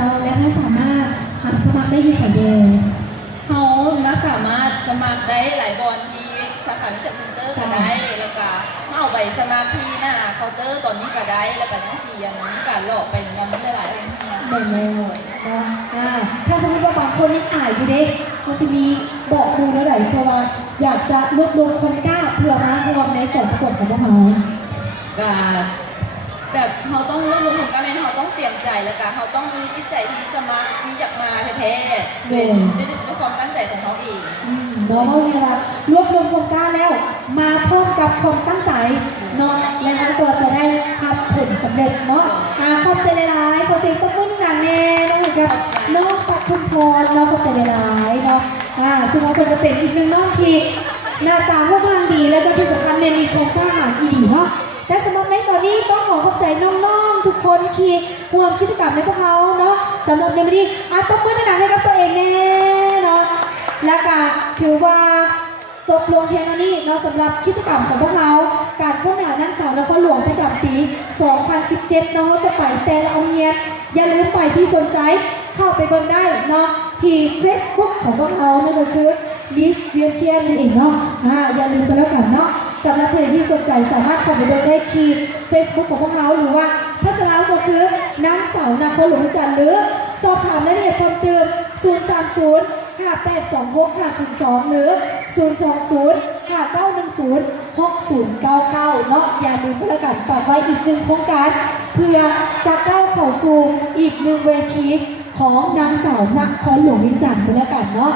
เจ้าและถ้าสามารถสมัครได้ที่สายเดลเขาสามารถสมัครได้หลายบอลที่สาขาวิจัยเซ็นเตอร์ก็ได้แล้วก็มาเอาใบสมัครที่หน้าเคาน์เตอร์ตอนนี้ก็ได้แล้วก็ยังสี่อย่างนี้การหลอกไปมันหลายๆอย่างเนี่ยได้แล้วเนาะถ้าสมมติว่าบางคนยังอายอยู่เด็กเขาจะมีบอกดูแล้วไหนเพราะว่าอยากจะรวบรวมคนกล้าเพื่อมาร่วมในกองประกวดของพวกเขาแบบเขาต้องรวบรวมผลการเรียนเขาต้องเตรียมใจแล้วกันเขาต้องมีจิตใจที่สมัครมีอยากมาแท้ๆด้วยความตั้งใจของเขาเองเนาะว่าไงล่ะรวบรวมคนกล้าแล้วมาพร้อมกับความตั้งใจเนาะและทั้งตัวจะได้ทำผลสำเร็จเนาะขอบใจหลายๆขอเสียงตบมือหนังแน่น้องเหมือนกับน้องปัทุมพรเนาะขอบใจหลายๆเนาะซึ่งว่าคนจะเป็นอีกหนึ่งน้องที่หน้าตาพวกงานดีและก็ที่สำคัญมีโครงสร้างหางที่ดีเนาะแต่สำหรับในตอนนี้ต้องขอบใจน้องๆทุกคนที่ร่วมกิจกรรมในพวกเขาเนาะสำหรับในวันนี้ตบมือหนังให้กับตัวเองแน่เนาะและก็ถือว่าจบลงเพียงเท่านี้เนาะสำหรับกิจกรรมของพวกเขาการค้นหานางสาวนครหลวงประจำปี 2017 เนาะจะไปแต่ละโรงเรียนอย่าลืมไปที่สนใจเข้าไปเบิ่งได้เนาะที่ Facebook ของพวกเขานั่นก็คือ Miss Vientiane นั่นเองเนาะอย่าลืมไปแล้วกันเนาะสำหรับใครที่สนใจสามารถเข้าไปดูได้ที่ Facebook ของพวกเขาหรือว่าภาษาลาวก็คือนางสาวนครหลวงจันทร์หรือสอบถามรายละเอียดเพิ่มเติม030-5826-502 หรือ 020-5910-6099 เนาะอย่าลืมไปแล้วกันฝากไว้อีกหนึ่งโครงการเพื่อจะก้าวเข้าสู่อีกหนึ่งเวทีของนางสาวนครหลวงวิจันทร์ไปแล้วกันเนาะ